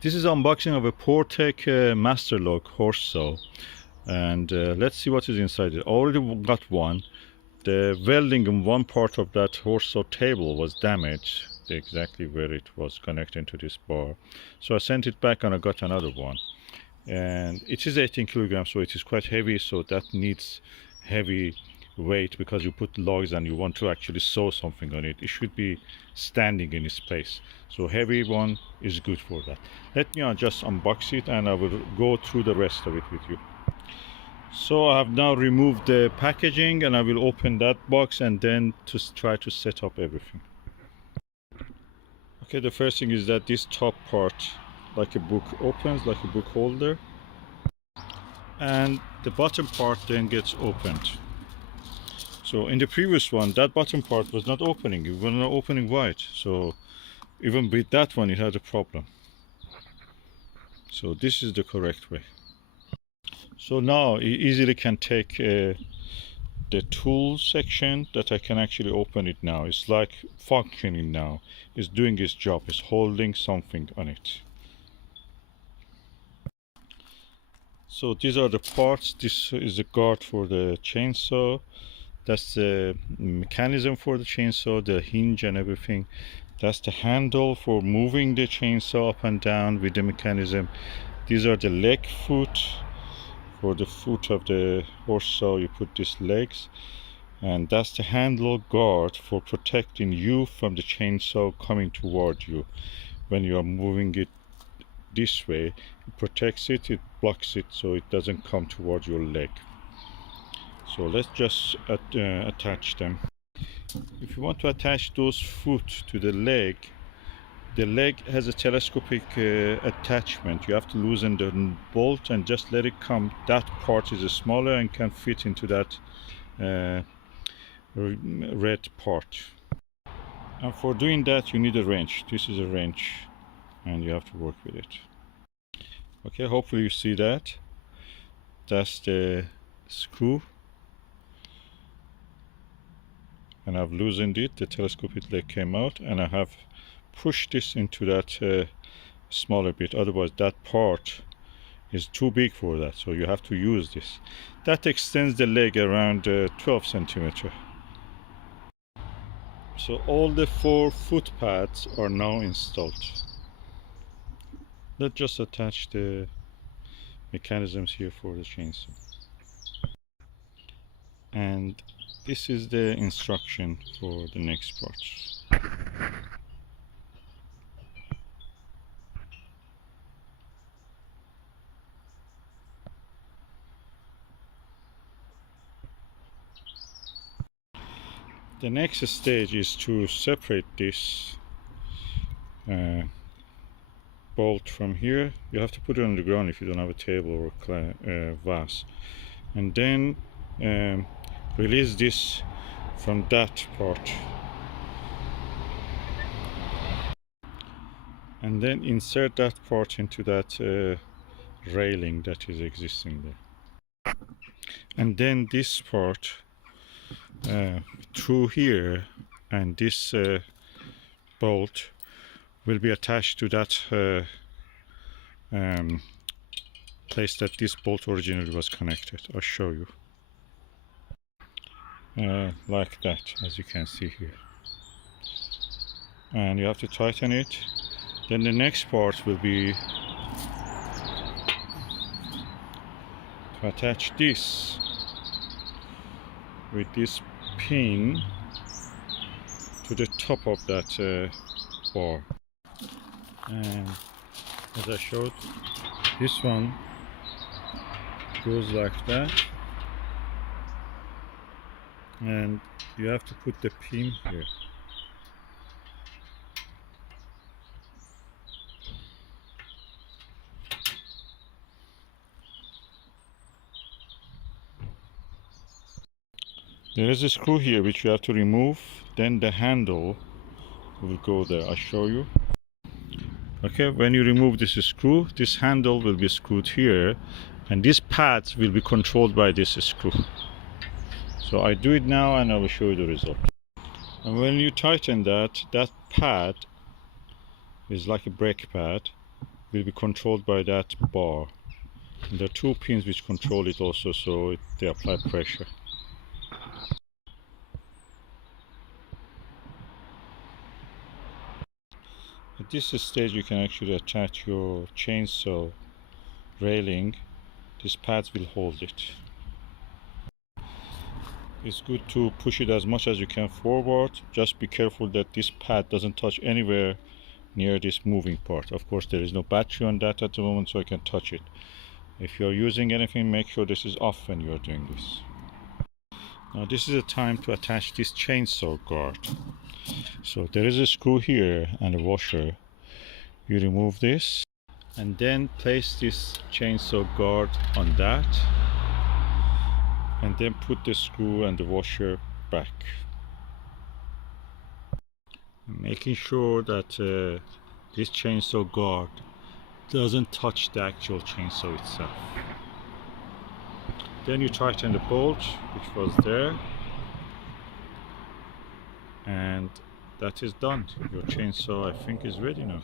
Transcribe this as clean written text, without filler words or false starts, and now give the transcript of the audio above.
This is unboxing of a Portek Master Lock horse saw, and let's see what is inside it. Already got one. The welding in one part of that horse saw table was damaged, exactly where it was connecting to this bar. So I sent it back and I got another one. And it is 18 kilograms, so it is quite heavy, so that needs heavy weight because you put logs and you want to actually sew something on it. It should be standing in its place, so heavy one is good for that. Let me just unbox it and I will go through the rest of it with you. So I have now removed the packaging and I will open that box and then to try to set up everything. Okay, the first thing is that this top part, like a book, opens like a book holder, and the bottom part then gets opened. So in the previous one, that bottom part was not opening, it was not opening wide, so even with that one it had a problem. So this is the correct way. So now you easily can take the tool section that I can actually open it now. It's like functioning now, it's doing its job, it's holding something on it. So these are the parts. This is the guard for the chainsaw. That's the mechanism for the chainsaw, the hinge and everything. That's the handle for moving the chainsaw up and down with the mechanism. These are the leg foot. For the foot of the horse saw, you put these legs. And that's the handle guard for protecting you from the chainsaw coming toward you. When you are moving it this way, it protects it, it blocks it so it doesn't come towards your leg. So let's just attach them. If you want to attach those foot to the leg has a telescopic attachment. You have to loosen the bolt and just let it come. That part is smaller and can fit into that red part. And for doing that you need a wrench. This is a wrench and you have to work with it. Okay, hopefully you see that. That's the screw. And I've loosened it, the telescopic leg came out, and I have pushed this into that smaller bit, otherwise that part is too big for that, so you have to use this. That extends the leg around 12 centimeters. So all the 4 foot pads are now installed. Let's just attach the mechanisms here for the chainsaw. And this is the instruction for the next part. The next stage is to separate this bolt from here. You have to put it on the ground if you don't have a table or vase, and then release this from that part, and then insert that part into that railing that is existing there, and then this part through here, and this bolt will be attached to that place that this bolt originally was connected. I'll show you. Like that, as you can see here, and you have to tighten it. Then the next part will be to attach this with this pin to the top of that bar, and as I showed, this one goes like that, and you have to put the pin here. There is a screw here which you have to remove, then the handle will go there. I'll show you. Okay, when you remove this screw, this handle will be screwed here, and these pads will be controlled by this screw. So I do it now and I will show you the result. And when you tighten that, that pad is like a brake pad, will be controlled by that bar. And there are two pins which control it also, so they apply pressure. At this stage you can actually attach your chainsaw railing. These pads will hold it. It's good to push it as much as you can forward. Just be careful that this pad doesn't touch anywhere near this moving part. Of course there is no battery on that at the moment, so I can touch it. If you're using anything, make sure this is off when you're doing this. Now this is the time to attach this chainsaw guard. So there is a screw here and a washer. You remove this and then place this chainsaw guard on that, and then put the screw and the washer back, making sure that this chainsaw guard doesn't touch the actual chainsaw itself. Then you tighten the bolt which was there, and that is done. Your chainsaw, I think, is ready now.